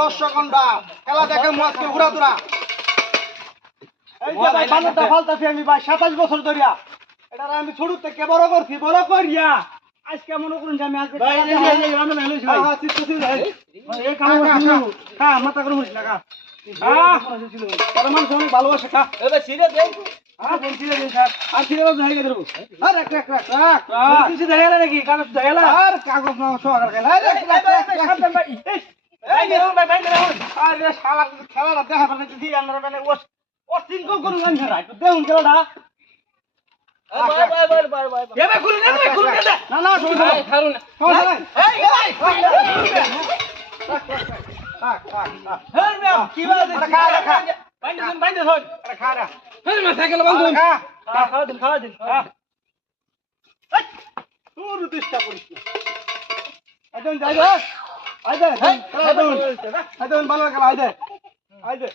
রসগন্ডা খেলা দেখে মাছকে ঘুরা তোরা এই যে ভাই বানরটা ফালতাছি আমি ভাই 27 বছর ধরিয়া এটা আমি ছোট থেকে বড় করছি বড় করিয়া আজকে মনে করুন যে আমি আজকে ভাই এই আমি মেলছি ভাই হ্যাঁ চিত্তছি ভাই এই কাম করছি খা মাথা গরম হইছ না খা তার মানুষ অনেক ভালোবাসে খা এ ভাই সিরে দে হ্যাঁ দেন সিরে দেন স্যার আর সিরে বাজ হয়ে দেবো আরে রাখ কিছু দেখালা নাকি কাগজ দেখালা আর কাগজ না সকাল গেল আরে ভাই এই নে ভাই ভাই আরে শালা খেলাটা দেখা মানে দিদি আমরা মানে ও সিঙ্গল করুন আমি রাই তো দেউন খেলাটা বাই এবে খুলে দে না না শুন খারু না এই হ্যাঁ ম্যাম কি বলে দে খা বাইন্দে ধর আরে খা না হ্যাঁ মাথা গেল বন্ধু খাওয়া দিন তোর চেষ্টা করিস না আইদেন যাই দে আইদে আইদে ভালো খেলা আইদে